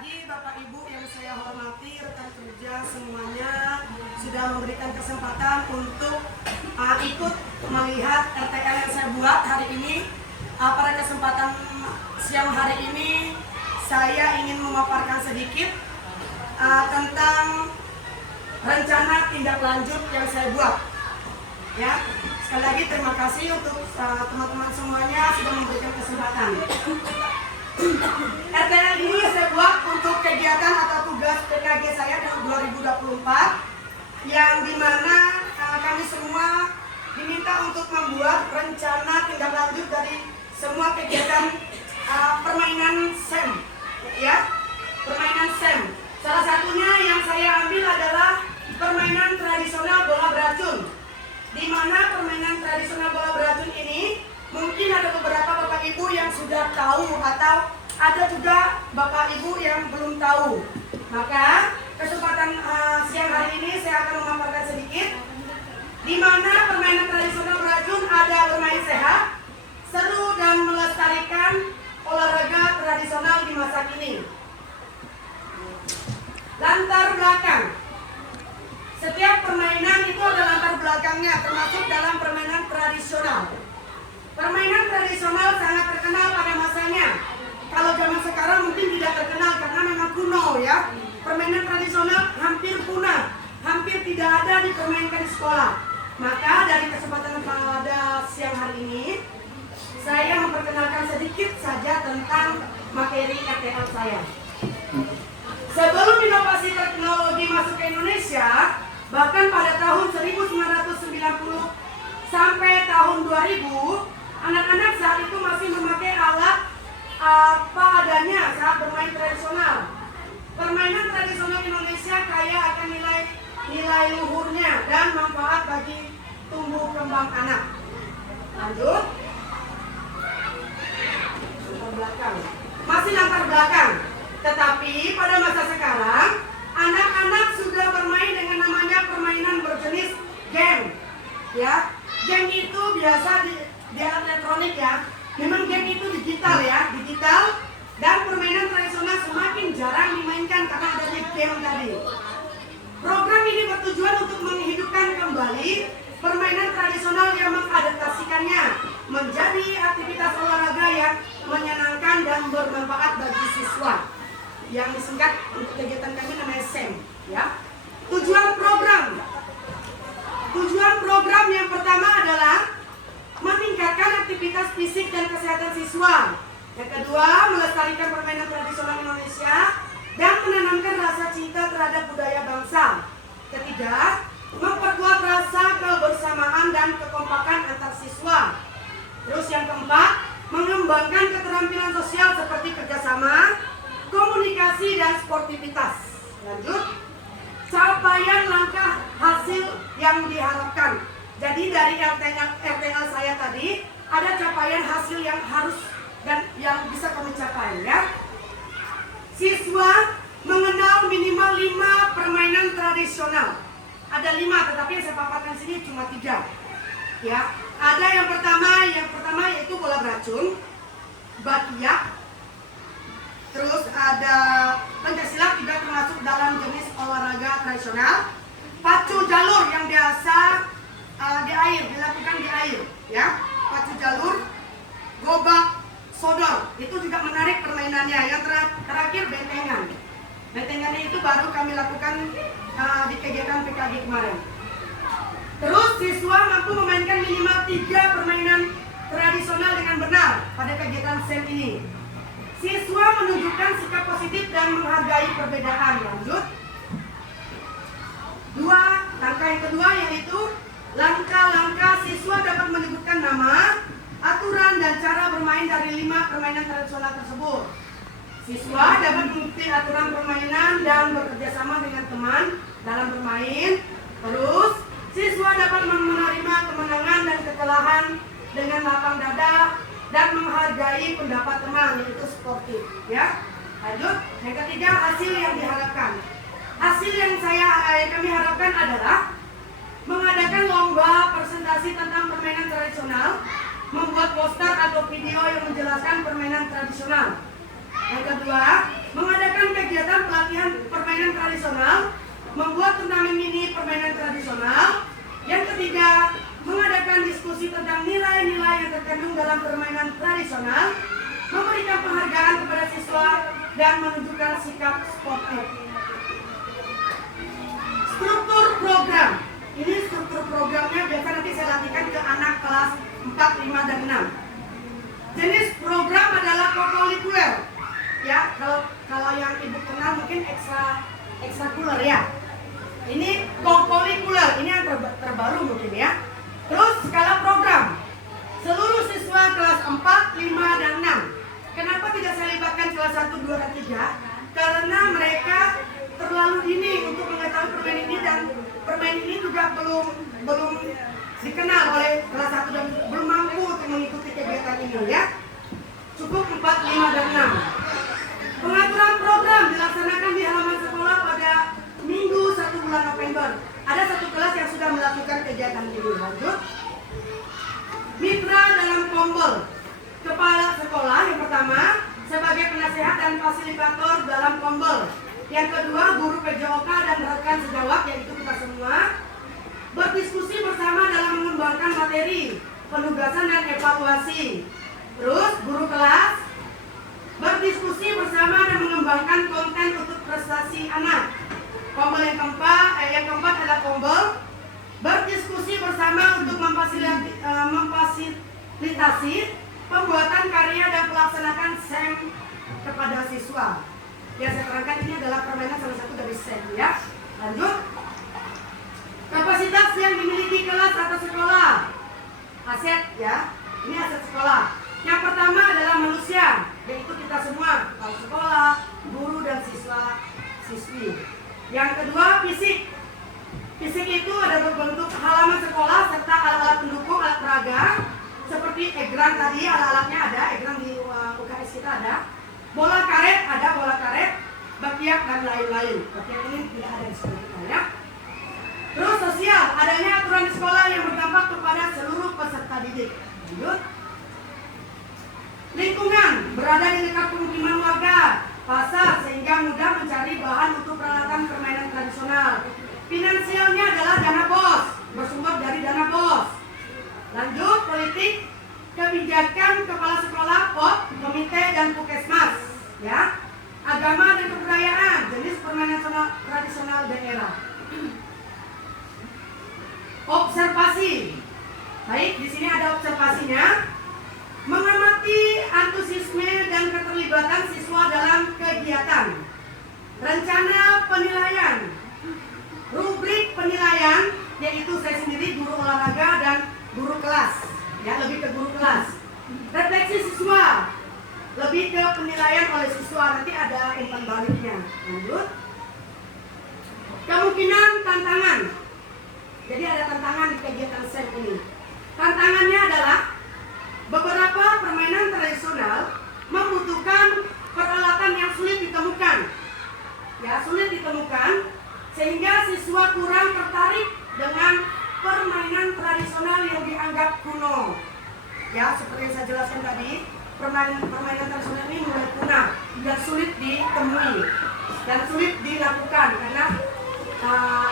pagi Bapak Ibu yang saya hormati, rekan kerja semuanya sudah memberikan kesempatan untuk ikut melihat RTL yang saya buat hari ini. Pada kesempatan siang hari ini saya ingin memaparkan sedikit tentang rencana tindak lanjut yang saya buat. Ya, sekali lagi terima kasih untuk teman-teman semuanya sudah memberikan kesempatan. RTL ini saya buat untuk kegiatan atau tugas PKG saya tahun 2024, yang dimana kami semua diminta untuk membuat rencana tindak lanjut dari semua kegiatan permainan SEM, ya, permainan SEM. Salah satunya yang saya ambil adalah permainan tradisional bola beracun, di mana permainan tradisional bola beracun ini mungkin ada beberapa Bapak Ibu yang sudah tahu atau ada juga Bapak Ibu yang belum tahu. Maka kesempatan siang hari ini saya akan memaparkan sedikit di mana permainan tradisional beracun ada bermain sehat, seru dan melestarikan olahraga tradisional di masa kini. Latar belakang. Setiap permainan itu ada latar belakangnya, termasuk dalam permainan tradisional. Permainan tradisional sangat terkenal pada masanya. Kalau zaman sekarang mungkin tidak terkenal karena memang kuno, ya. Permainan tradisional hampir punah, hampir tidak ada dipermainkan di sekolah. Maka dari kesempatan pada siang hari ini, saya memperkenalkan sedikit saja tentang materi RTL saya. Sebelum inovasi teknologi masuk ke Indonesia, bahkan pada tahun 1990 sampai tahun 2000, anak-anak saat itu masih memakai alat apa adanya saat bermain tradisional. Permainan tradisional Indonesia kaya akan nilai luhurnya dan manfaat bagi tumbuh kembang anak. Lanjut. Latar belakang. Masih latar belakang. Tetapi pada masa sekarang, anak-anak sudah bermain dengan namanya permainan berjenis game. Ya, game itu biasa di alat elektronik, ya. Memang game itu digital, ya, digital, dan permainan tradisional semakin jarang dimainkan karena adanya game tadi. Program ini bertujuan untuk menghidupkan kembali permainan tradisional yang mengadaptasikannya menjadi aktivitas olahraga yang menyenangkan dan bermanfaat bagi siswa. Yang disingkat untuk kegiatan kami namanya SEM, ya. Tujuan program yang pertama adalah meningkatkan aktivitas fisik dan kesehatan siswa. Yang kedua, melestarikan permainan tradisional Indonesia dan menanamkan rasa cinta terhadap budaya bangsa. Ketiga, memperkuat rasa kebersamaan dan kekompakan antar siswa. Terus yang keempat, mengembangkan keterampilan sosial seperti kerjasama, komunikasi, dan sportivitas. Lanjut, capaian langkah hasil yang diharapkan. Jadi dari RTL saya tadi ada capaian hasil yang harus dan yang bisa kami capai, ya. Siswa mengenal minimal 5 permainan tradisional. Ada 5, tetapi yang saya paparkan sini cuma 3. Ya, ada yang pertama yaitu bola beracun, bakiak, terus ada pencaksilat juga termasuk dalam jenis olahraga tradisional. Pacu jalur yang biasa dilakukan di air, ya. Pacu jalur, gobak, sodor, itu juga menarik permainannya. Yang terakhir bentengan. Bentengannya itu baru kami lakukan di kegiatan PKG kemarin. Terus siswa mampu memainkan minimal 3 permainan tradisional dengan benar pada kegiatan SEM ini. Siswa menunjukkan sikap positif dan menghargai perbedaan. Lanjut. Langkah yang kedua yaitu langkah-langkah siswa dapat menyebutkan nama, aturan, dan cara bermain dari 5 permainan tradisional tersebut. Siswa dapat mengikuti aturan permainan dan bekerja sama dengan teman dalam bermain. Terus, siswa dapat menerima kemenangan dan kekalahan dengan lapang dada dan menghargai pendapat teman, yaitu sportif, ya. Lanjut, yang ketiga, hasil yang diharapkan. Hasil yang kami harapkan adalah mengadakan lomba presentasi tentang permainan tradisional, membuat poster atau video yang menjelaskan permainan tradisional. Yang kedua, mengadakan kegiatan membuat turnamen mini permainan tradisional. Yang ketiga, mengadakan diskusi tentang nilai-nilai yang terkandung dalam permainan tradisional, memberikan penghargaan kepada siswa, dan menunjukkan sikap sportif. Struktur program. Ini struktur programnya biasa nanti saya latihkan ke anak kelas 4, 5, dan 6. Jenis program adalah kokurikuler. Ya, kalau yang ibu kenal mungkin ekstrakurikuler ya. Ini kokurikuler, ini yang terbaru mungkin ya. Terus skala program. Seluruh siswa kelas 4, 5, dan 6. Kenapa tidak saya libatkan kelas 1, 2, dan 3? Karena mereka terlalu dini untuk mengetahui permainan ini, dan permainan ini juga belum dikenal oleh kelas 1 dan belum mampu untuk mengikuti kegiatan ini ya. Cukup 4, 5, dan 6. Pengaturan program dilaksanakan di halaman sekolah pada Minggu 1 bulan November. Ada satu kelas yang sudah melakukan kegiatan ini. Lanjut. Mitra dalam Kombel. Kepala sekolah yang pertama sebagai penasehat dan fasilitator dalam Kombel. Yang kedua, guru PJOK dan rekan sejawat, yaitu kita semua, berdiskusi bersama dalam mengembangkan materi, penugasan dan evaluasi. Terus, guru kelas berdiskusi bersama dan mengembangkan konten untuk prestasi anak. Kombel yang keempat adalah Kombel berdiskusi bersama untuk memfasilitasi pembuatan karya dan pelaksanakan SEM kepada siswa. Yang saya terangkan ini adalah permainan salah satu dari SEM ya. Lanjut. Kapasitas yang dimiliki kelas atau sekolah. Aset ya. Ini aset sekolah. Yang pertama adalah manusia, yaitu kita semua, kepala sekolah, guru dan siswi. Yang kedua, fisik. Fisik itu ada berbentuk halaman sekolah serta alat-alat pendukung, alat peraga seperti egrang tadi, alat-alatnya ada, egrang di UKS kita ada. Bola karet ada, bola karet, bakiak dan lain-lain. Bakiak ini tidak ada di sekolah kita ya. Terus sosial, adanya aturan di sekolah yang berdampak kepada seluruh peserta didik. Lanjut. Lingkungan, berada di dekat pemukiman warga, pasar, sehingga mudah mencari bahan untuk peralatan permainan tradisional. Finansialnya adalah dana BOS, bersumber dari dana BOS. Lanjut, politik, kebijakan kepala sekolah, POT, komite, dan puskesmas. Ya. Agama dan kebudayaan, jenis permainan tradisional daerah. Observasi. Baik, di sini ada observasinya. Mengamati antusiasme dan keterlibatan siswa dalam kegiatan. Rencana penilaian. Rubrik penilaian, yaitu saya sendiri guru olahraga dan guru kelas. Ya, lebih ke guru kelas. Refleksi siswa, lebih ke penilaian oleh siswa, nanti ada umpan baliknya. Lanjut. Kemungkinan tantangan. Jadi ada tantangan di kegiatan SEM ini. Tantangannya adalah beberapa permainan tradisional membutuhkan peralatan yang sulit ditemukan. Ya, sulit ditemukan sehingga siswa kurang tertarik dengan permainan tradisional yang dianggap kuno. Ya, seperti yang saya jelaskan tadi, permainan tradisional ini mulai punah dan sulit ditemui dan sulit dilakukan karena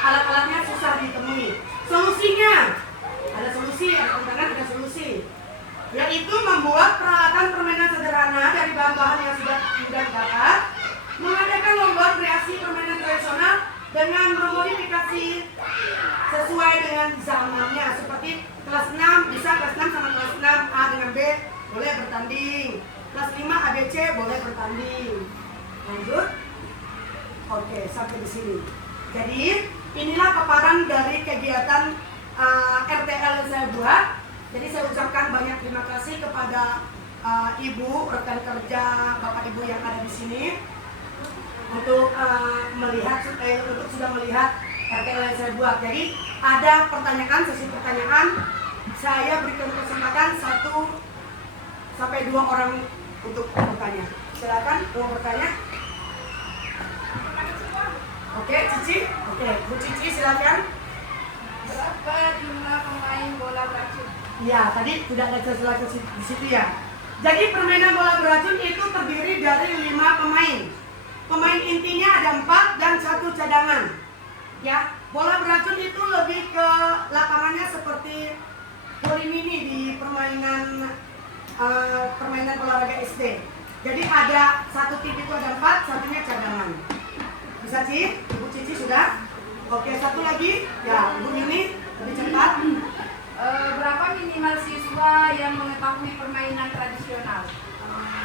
alat-alatnya susah ditemui. Solusinya, ada solusi, ada tantangan, ada solusi, yaitu membuat peralatan permainan sederhana dari bahan-bahan yang sudah didapat, mengadakan lomba kreasi permainan tradisional dengan memodifikasi sesuai dengan zamannya, seperti kelas 6 bisa kelas 6 sama kelas 6 A dengan B boleh bertanding, kelas 5 ABC boleh bertanding. Lanjut. Oke, sampai di sini. Jadi inilah paparan dari kegiatan RTL yang saya buat. Jadi saya ucapkan banyak terima kasih kepada ibu, rekan kerja, bapak ibu yang ada di sini untuk melihat, untuk sudah melihat RTL yang saya buat. Jadi ada pertanyaan, sesi pertanyaan, saya berikan kesempatan 1 sampai 2 orang untuk bertanya. Silakan, mau bertanya? Oke, Cici. Oke, Bu Cici silakan. Berapa jumlah pemain bola beracun? Ya, tadi tidak ada sesuatu di situ ya. Jadi permainan bola beracun itu terdiri dari 5 pemain. Pemain intinya ada 4 dan 1 cadangan. Ya, bola beracun itu lebih ke lapangannya seperti voli mini di permainan olahraga SD. Jadi ada satu tim itu ada 4, satunya cadangan. Bisa Ci? Ibu Cici sudah? Oke, satu lagi. Ya, Ibu Yuni lebih cepat. Berapa minimal siswa yang mengetahui permainan tradisional?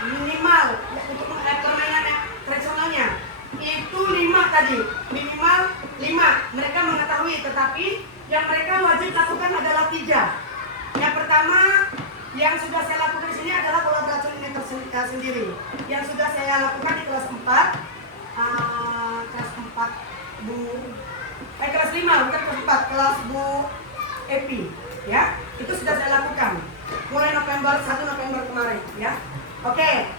Minimal ya, untuk permainan tradisionalnya itu 5 tadi. Minimal 5 mereka mengetahui, tetapi yang mereka wajib lakukan adalah 3. Yang pertama yang sudah saya lakukan di sini adalah bola beracun ini sendiri. Yang sudah saya lakukan di kelas 4, kelas 5 bukan kelas 4, kelas Bu Epi, ya. Itu sudah saya lakukan mulai 1 November kemarin, ya. Oke.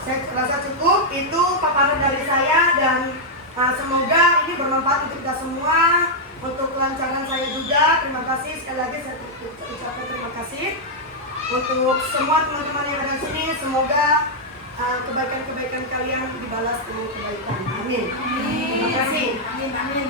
Saya rasa cukup itu paparan dari saya dan semoga ini bermanfaat untuk kita semua, untuk kelancaran saya juga. Terima kasih sekali lagi, saya ucapkan terima kasih untuk semua teman-teman yang ada di sini. Semoga kebaikan-kebaikan kalian dibalas dengan kebaikan. Amin. Terima kasih. Amin.